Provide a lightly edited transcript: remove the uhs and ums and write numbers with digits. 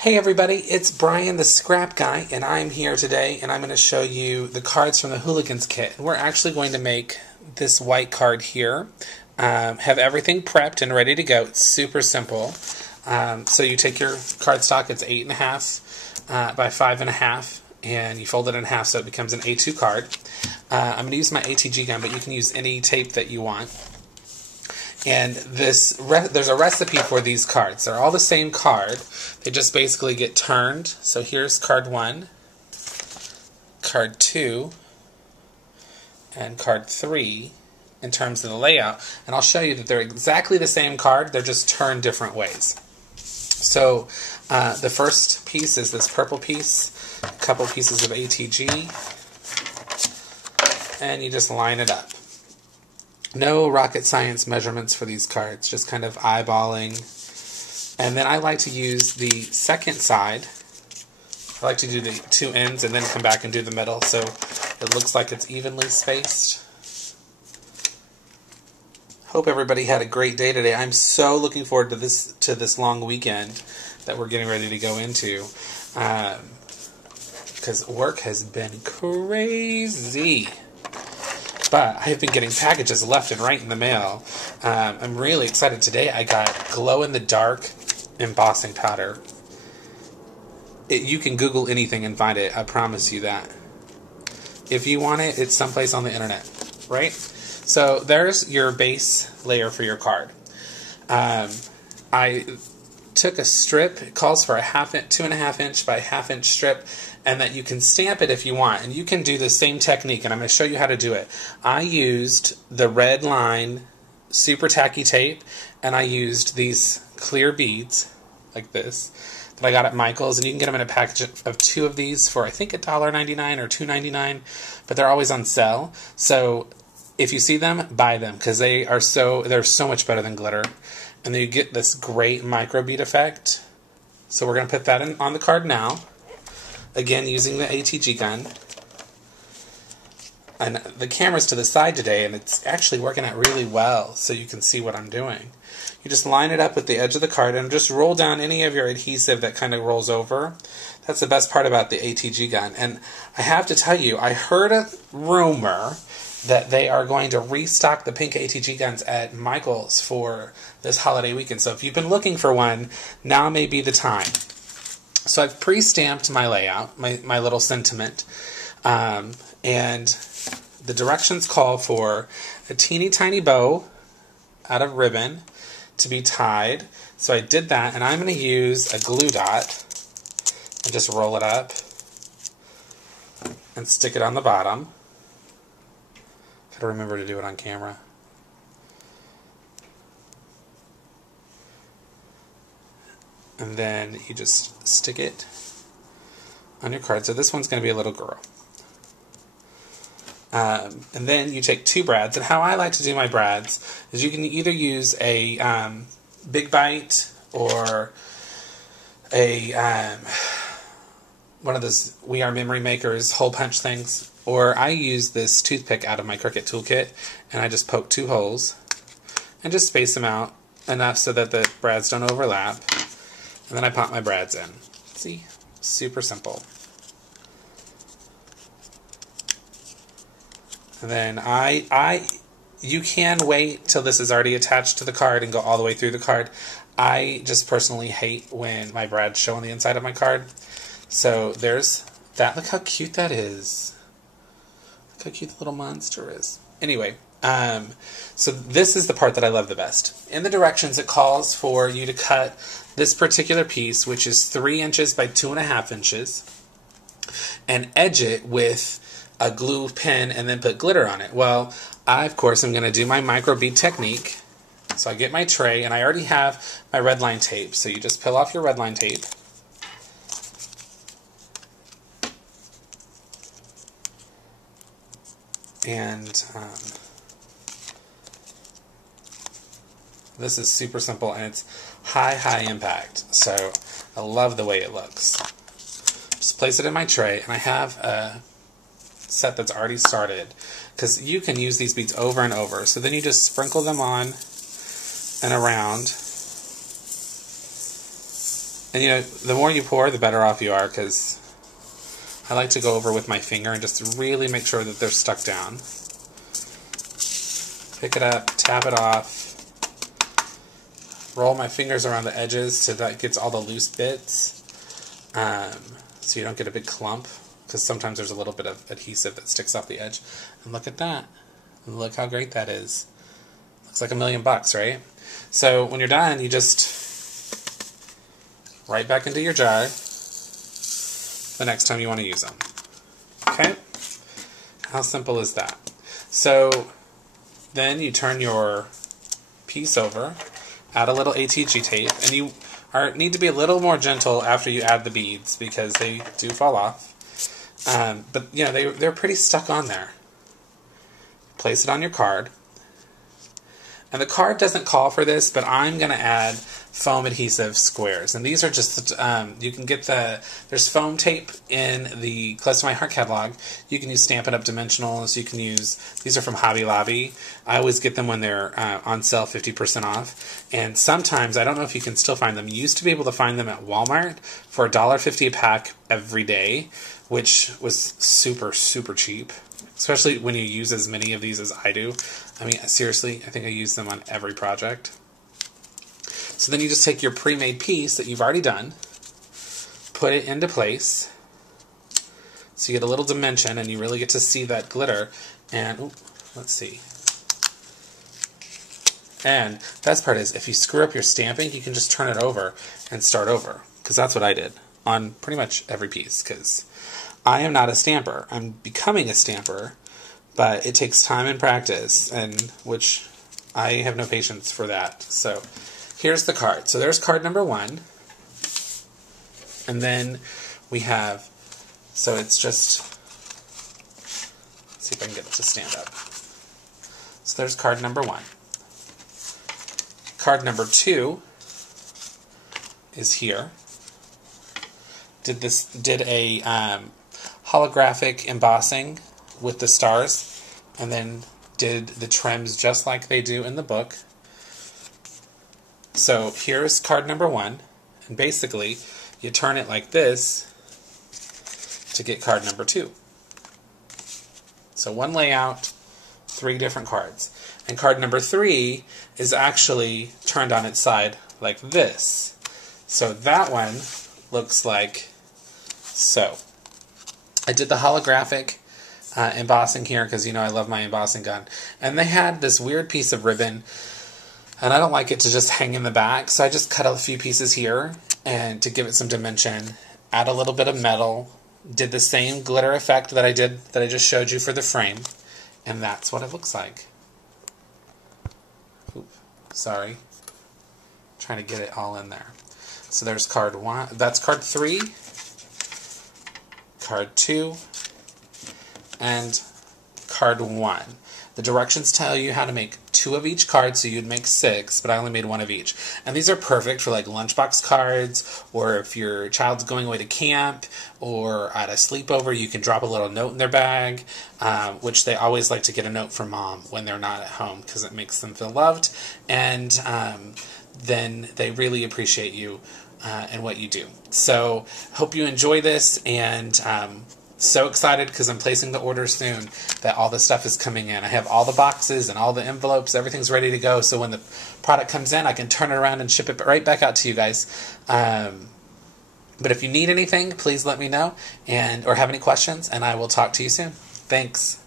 Hey everybody, it's Brian the Scrap Guy, and I'm here today, and I'm going to show you the cards from the Hooligans kit. We're actually going to make this white card here, have everything prepped and ready to go. It's super simple. So you take your cardstock, it's 8.5 by 5.5, and you fold it in half so it becomes an A2 card. I'm going to use my ATG gun, but you can use any tape that you want. And there's a recipe for these cards. They're all the same card. They just basically get turned. So here's card 1, card 2, and card 3 in terms of the layout. And I'll show you that they're exactly the same card. They're just turned different ways. So the first piece is this purple piece, a couple pieces of ATG, and you just line it up. No rocket science measurements for these cards, just kind of eyeballing. And then I like to use the second side. I like to do the two ends and then come back and do the middle so it looks like it's evenly spaced. Hope everybody had a great day today. I'm so looking forward to this long weekend that we're getting ready to go into. Because work has been crazy. But I've been getting packages left and right in the mail. I'm really excited. Today I got glow-in-the-dark embossing powder. You can Google anything and find it. I promise you that. If you want it, it's someplace on the internet, right? So there's your base layer for your card. I took a strip. It calls for a 2.5 inch by 1/2 inch strip, and that you can stamp it if you want. And you can do the same technique, and I'm going to show you how to do it. I used the red line super tacky tape, and I used these clear beads, like this, that I got at Michael's. And you can get them in a package of 2 of these for, I think, $1.99 or $2.99, but they're always on sale. So if you see them, buy them, because they're so much better than glitter. And then you get this great micro bead effect. So we're going to put that on the card now. Again, using the ATG gun. And the camera's to the side today, and it's actually working out really well, so you can see what I'm doing. You just line it up with the edge of the card, and just roll down any of your adhesive that kind of rolls over. That's the best part about the ATG gun. And I have to tell you, I heard a rumor that they are going to restock the pink ATG guns at Michael's for this holiday weekend. So if you've been looking for one, now may be the time. So I've pre-stamped my layout, my little sentiment, and the directions call for a teeny tiny bow out of ribbon to be tied. So I did that, and I'm going to use a glue dot and just roll it up and stick it on the bottom. Gotta remember to do it on camera. And then you just stick it on your card. So this one's going to be a little girl. And then you take 2 brads. And how I like to do my brads is you can either use a Big Bite or a one of those We Are Memory Makers hole punch things. Or I use this toothpick out of my Cricut toolkit, and I just poke 2 holes and just space them out enough so that the brads don't overlap. And then I pop my brads in. See? Super simple. And then you can wait till this is already attached to the card and go all the way through the card. I just personally hate when my brads show on the inside of my card. So there's that. Look how cute that is. Look how cute the little monster is. Anyway, so this is the part that I love the best. In the directions, it calls for you to cut this particular piece, which is 3 inches by 2.5 inches, and edge it with a glue pen and then put glitter on it. Well, I, of course, am going to do my micro bead technique. So I get my tray, and I already have my red line tape. So you just peel off your red line tape. And this is super simple, and it's high impact. So I love the way it looks. Just place it in my tray, and I have a set that's already started, because you can use these beads over and over. So then you just sprinkle them on and around, And the more you pour, the better off you are, because I like to go over with my finger and just really make sure that they're stuck down. Pick it up, tap it off, roll my fingers around the edges so that it gets all the loose bits, so you don't get a big clump, because sometimes there's a little bit of adhesive that sticks off the edge. And look at that. And look how great that is. Looks like $1,000,000, right? So when you're done, you just right back into your jar the next time you want to use them. Okay? How simple is that? So then you turn your piece over, add a little ATG tape, and you need to be a little more gentle after you add the beads because they do fall off. But they're pretty stuck on there. Place it on your card. And the card doesn't call for this, but I'm going to add foam adhesive squares. And these are just, you can get there's foam tape in the Close to My Heart catalog. You can use Stampin' Up! Dimensionals. You can use, these are from Hobby Lobby. I always get them when they're on sale, 50% off. And sometimes, I don't know if you can still find them. You used to be able to find them at Walmart for $1.50 a pack every day, which was super, super cheap. Especially when you use as many of these as I do. I mean, seriously, I think I use them on every project. So then you just take your pre-made piece that you've already done, put it into place, so you get a little dimension and you really get to see that glitter. And, let's see. And the best part is, if you screw up your stamping, you can just turn it over and start over. Because that's what I did on pretty much every piece. Because I am not a stamper. I'm becoming a stamper, but it takes time and practice, and which I have no patience for that. So here's the card. So there's card number 1. And then we have, so it's just, let's see if I can get it to stand up. So there's card number 1. Card number 2 is here. Did a holographic embossing with the stars, and then did the trims just like they do in the book. So here's card number 1, and basically you turn it like this to get card number 2. So one layout, 3 different cards. And card number 3 is actually turned on its side like this. So that one looks like so. I did the holographic embossing here because, I love my embossing gun. And they had this weird piece of ribbon, and I don't like it to just hang in the back, so I just cut a few pieces here and to give it some dimension. Add a little bit of metal. Did the same glitter effect that I just showed you for the frame, and that's what it looks like. Oop, sorry. Trying to get it all in there. So there's card 1. That's card 3. Card 2, and card 1. The directions tell you how to make 2 of each card, so you'd make 6, but I only made 1 of each. And these are perfect for like lunchbox cards, or if your child's going away to camp, or at a sleepover, you can drop a little note in their bag, which they always like to get a note from mom when they're not at home, because it makes them feel loved, and then they really appreciate you and what you do. So hope you enjoy this, and so excited because I'm placing the order soon that all the stuff is coming in. I have all the boxes and all the envelopes, everything's ready to go, so when the product comes in I can turn it around and ship it right back out to you guys. But if you need anything, please let me know, or have any questions, and I will talk to you soon. Thanks.